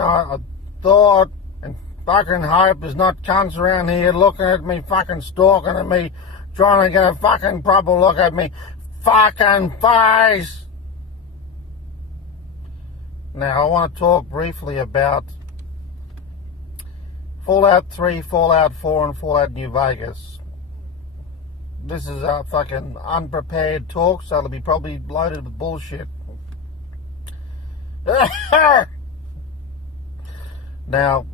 I thought and fucking hope there's not cunts around here looking at me, fucking stalking at me, trying to get a fucking proper look at me fucking face. Now, I want to talk briefly about Fallout 3, Fallout 4, and Fallout New Vegas. This is a fucking unprepared talk, so it'll be probably loaded with bullshit. Now,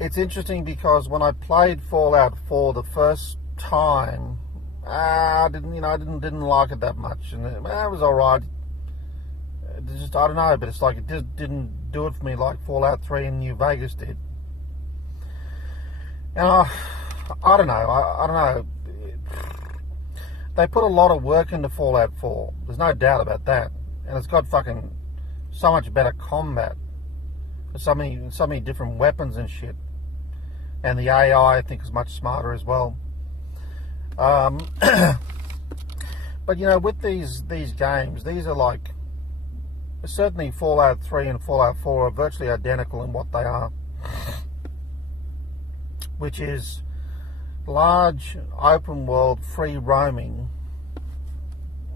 it's interesting because when I played Fallout 4 the first time, I didn't like it that much, and it was alright. Just, I don't know, but it's like it just didn't do it for me like Fallout 3 and New Vegas did. And I don't know. I don't know. They put a lot of work into Fallout 4. There's no doubt about that. And it's got fucking so much better combat. So many different weapons and shit. And the AI, I think, is much smarter as well. But with these games, these are like, certainly Fallout 3 and Fallout 4 are virtually identical in what they are, which is large open world free roaming,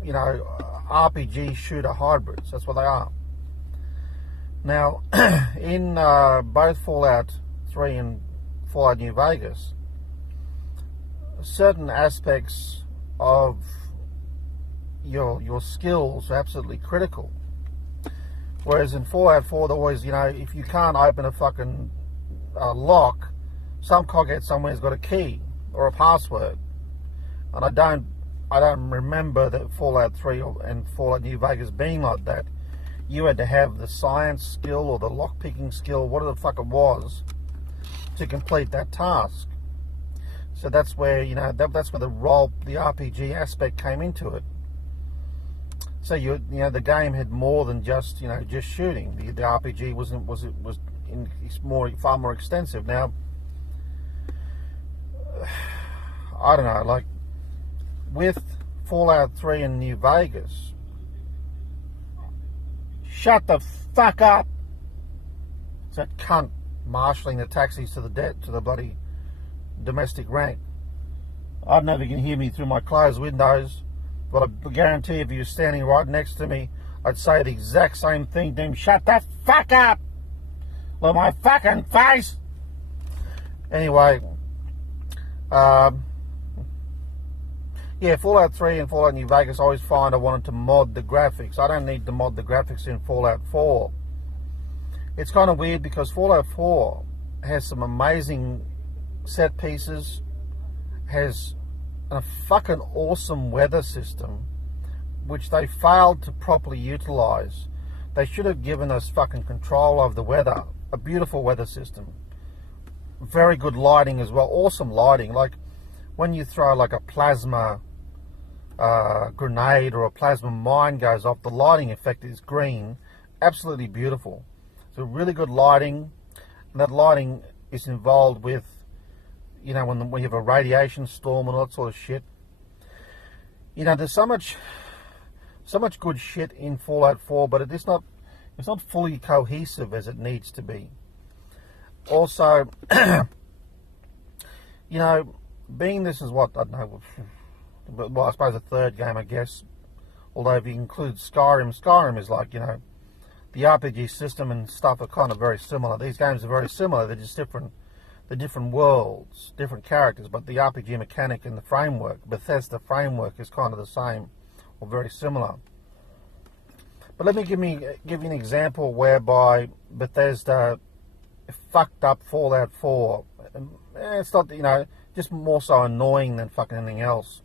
RPG shooter hybrids. That's what they are. Now, in both Fallout 3 and Fallout New Vegas, certain aspects of your skills are absolutely critical. Whereas in Fallout 4, there always, if you can't open a fucking lock, some cockhead somewhere's got a key or a password. And I don't remember that Fallout 3 and Fallout New Vegas being like that. You had to have the science skill or the lock-picking skill, whatever the fuck it was, to complete that task. So that's where, that's where the RPG aspect came into it. So the game had more than just just shooting. The RPG was far more extensive. Now, I don't know, like with Fallout 3 and New Vegas. Shut the fuck up! It's that cunt marshalling the taxis to the bloody domestic rank. I don't know if you can hear me through my closed windows. But I guarantee if you were standing right next to me, I'd say the exact same thing to him. Shut the fuck up! Look my fucking face! Anyway, Fallout 3 and Fallout New Vegas, I always find I wanted to mod the graphics. I don't need to mod the graphics in Fallout 4. It's kind of weird because Fallout 4 has some amazing set pieces, has a fucking awesome weather system, which they failed to properly utilize. They should have given us fucking control over the weather. A beautiful weather system. Very good lighting as well. Awesome lighting. Like when you throw like a plasma grenade or a plasma mine goes off, the lighting effect is green. Absolutely beautiful. So really good lighting. And that lighting is involved with when you have a radiation storm and all that sort of shit. There's so much good shit in Fallout 4, but it's not fully cohesive as it needs to be. Also, being this is what, I don't know, well, I suppose a third game, I guess. Although if you include Skyrim is like, the RPG system and stuff are kind of very similar. These games are very similar, they're just different. The different worlds, different characters, but the RPG mechanic and the framework, Bethesda framework, is kind of the same or very similar. But let me give you an example whereby Bethesda fucked up Fallout 4. It's not, just more so annoying than fucking anything else.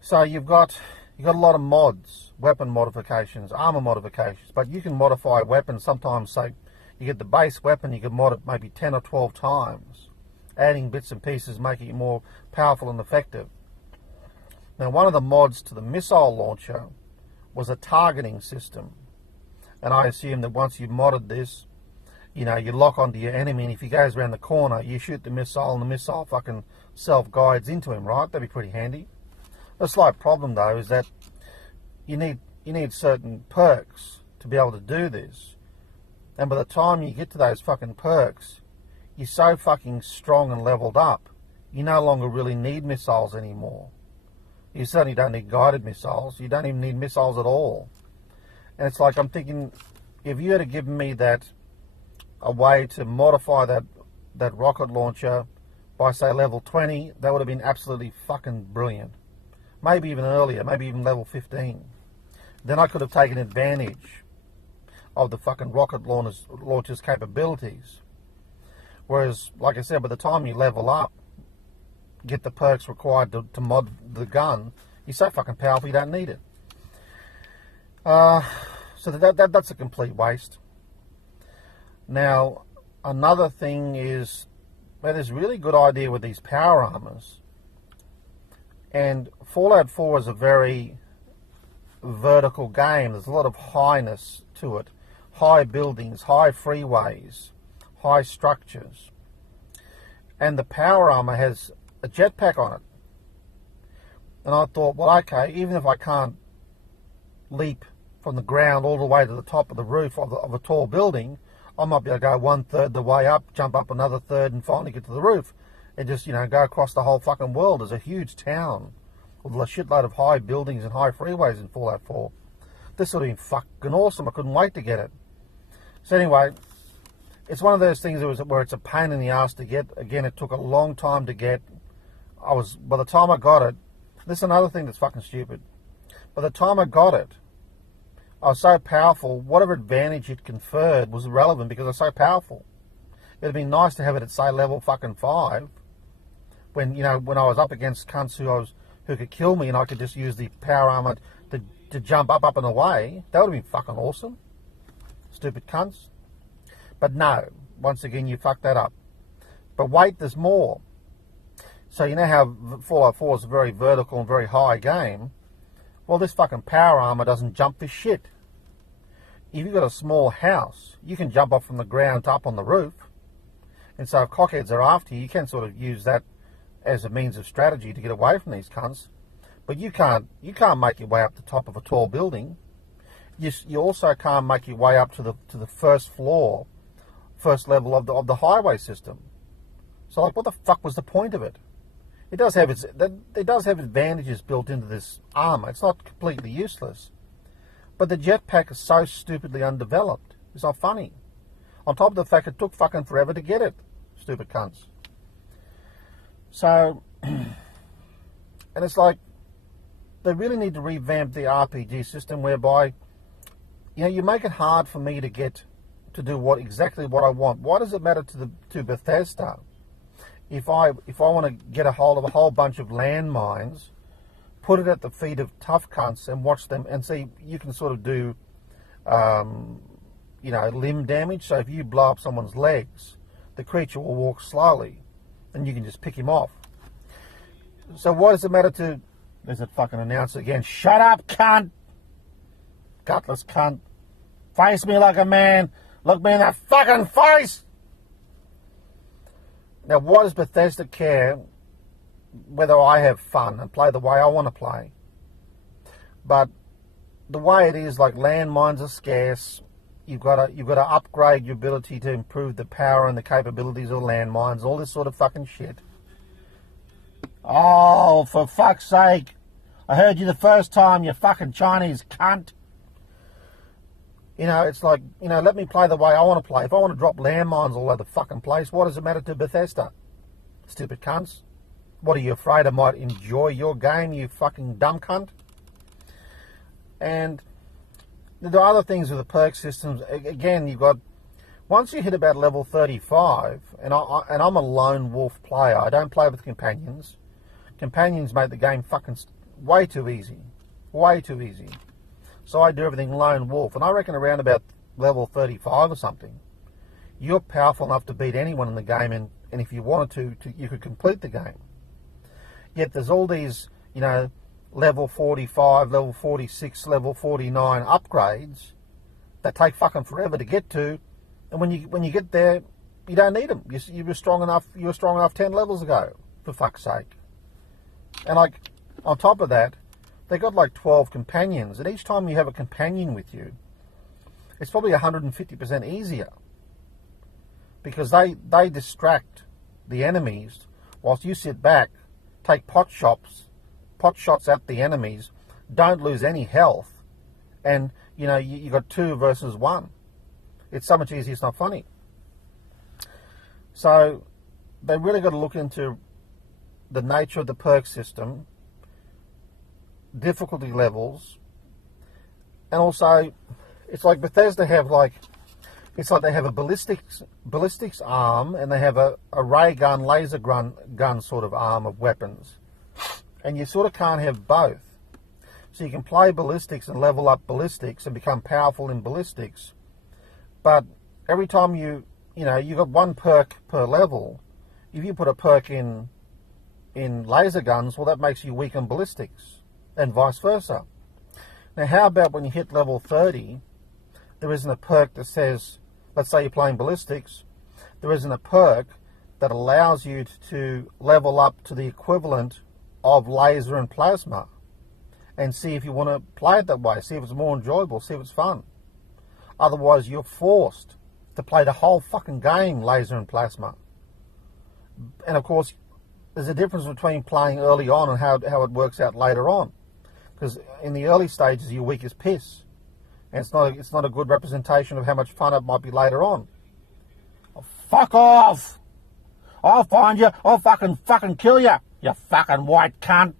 So you've got a lot of mods, weapon modifications, armor modifications, but you can modify weapons sometimes, say, you get the base weapon, you can mod it maybe 10 or 12 times, adding bits and pieces, making it more powerful and effective. Now, one of the mods to the missile launcher was a targeting system. And I assume that once you've modded this, you lock onto your enemy, and if he goes around the corner, you shoot the missile, and the missile fucking self-guides into him, right? That'd be pretty handy. The slight problem, though, is that you need certain perks to be able to do this. And by the time you get to those fucking perks, you're so fucking strong and leveled up, you no longer really need missiles anymore. You certainly don't need guided missiles. You don't even need missiles at all. And it's like, I'm thinking, if you had given me a way to modify that rocket launcher by, say, level 20, that would have been absolutely fucking brilliant. Maybe even earlier, maybe even level 15. Then I could have taken advantage of the fucking rocket launcher's capabilities. Whereas, like I said, by the time you level up, get the perks required to mod the gun, you're so fucking powerful you don't need it. So that's a complete waste. Now, another thing is, well, there's a really good idea with these power armors. And Fallout 4 is a very vertical game. There's a lot of highness to it. High buildings, high freeways, high structures. And the power armor has a jetpack on it. And I thought, well, okay, even if I can't leap from the ground all the way to the top of the roof of a tall building, I might be able to go 1/3 the way up, jump up another third, and finally get to the roof. And just, go across the whole fucking world. There's a huge town with a shitload of high buildings and high freeways in Fallout 4. This would have been fucking awesome. I couldn't wait to get it. So anyway, it's one of those things where it's a pain in the ass to get. Again, it took a long time to get. By the time I got it, this is another thing that's fucking stupid. By the time I got it, I was so powerful, whatever advantage it conferred was irrelevant because I was so powerful. It'd been nice to have it at, say, level fucking 5, when I was up against cunts who could kill me and I could just use the power armor to jump up and away. That would have been fucking awesome. Stupid cunts. But no, once again, you fucked that up. But wait, there's more. So you know how Fallout 4 is a very vertical and very high game? Well, this fucking power armor doesn't jump for shit. If you've got a small house, you can jump off from the ground up on the roof. And so if cockheads are after you, you can sort of use that as a means of strategy to get away from these cunts. But you can't make your way up the top of a tall building. You also can't make your way up to the first floor, first level of the highway system. So like, what the fuck was the point of it? It does have advantages built into this armor. It's not completely useless. But the jetpack is so stupidly undeveloped. It's not funny. On top of the fact it took fucking forever to get it. Stupid cunts. So, and it's like, they really need to revamp the RPG system whereby, you make it hard for me to do exactly what I want. Why does it matter to Bethesda? If I want to get a hold of a whole bunch of landmines, put it at the feet of tough cunts and watch them and see, you can sort of do, limb damage. So if you blow up someone's legs, the creature will walk slowly and you can just pick him off. So why does it matter to... There's that fucking announcer again. Shut up, cunt! Gutless cunt. Face me like a man. Look me in the fucking face! Now, why does Bethesda care whether I have fun and play the way I want to play? But the way it is, like, landmines are scarce. You've got to upgrade your ability to improve the power and the capabilities of landmines, all this sort of fucking shit. Oh, for fuck's sake. I heard you the first time, you fucking Chinese cunt. It's like, let me play the way I want to play. If I want to drop landmines all over the fucking place, what does it matter to Bethesda? Stupid cunts. What, are you afraid I might enjoy your game, you fucking dumb cunt? And there are other things with the perk systems. Again, you've got, once you hit about level 35, and I'm a lone wolf player, I don't play with companions. Companions make the game fucking way too easy. Way too easy. So I do everything lone wolf. And I reckon around about level 35 or something, you're powerful enough to beat anyone in the game. And if you wanted to, you could complete the game. Yet there's all these, level 45, level 46, level 49 upgrades that take fucking forever to get to. And when you get there, you don't need them. You were strong enough 10 levels ago, for fuck's sake. And like, on top of that, they got like 12 companions, and each time you have a companion with you, it's probably 150% easier. Because they distract the enemies whilst you sit back, take pot shots at the enemies, don't lose any health, and you got 2 versus 1. It's so much easier, it's not funny. So they really got to look into the nature of the perk system, difficulty levels, and also it's like Bethesda have it's like they have a ballistics arm, and they have a ray gun, laser gun sort of arm of weapons. And you sort of can't have both. So you can play ballistics and level up ballistics and become powerful in ballistics. But every time you got 1 perk per level, if you put a perk in laser guns, well, that makes you weak in ballistics, and vice versa. Now, how about when you hit level 30, there isn't a perk that says, let's say you're playing ballistics, there isn't a perk that allows you to level up to the equivalent of laser and plasma, and see if you want to play it that way, see if it's more enjoyable, see if it's fun. Otherwise, you're forced to play the whole fucking game laser and plasma. And of course, there's a difference between playing early on and how it works out later on. Because in the early stages, you're weak as piss. And it's not a good representation of how much fun it might be later on. Oh, fuck off! I'll find you. I'll fucking kill you, you fucking white cunt.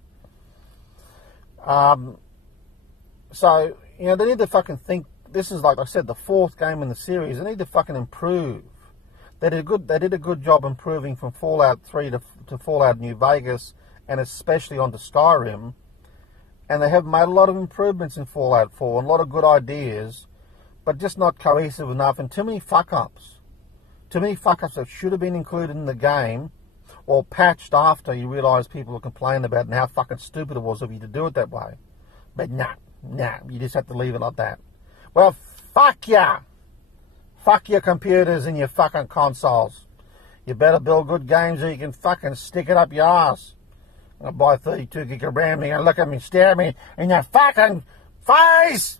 So, they need to fucking think. This is, like I said, the 4th game in the series. They need to fucking improve. They did a good job improving from Fallout 3 to Fallout New Vegas, and especially onto Skyrim. And they have made a lot of improvements in Fallout 4, and a lot of good ideas, but just not cohesive enough, and too many fuck-ups. Too many fuck-ups that should have been included in the game, or patched after you realise people are complaining about it and how fucking stupid it was of you to do it that way. But nah, you just have to leave it like that. Well, fuck ya! Fuck your computers and your fucking consoles. You better build good games or you can fucking stick it up your ass. I'll buy 32 gig of RAM, you're gonna look at me, stare at me in your fucking face!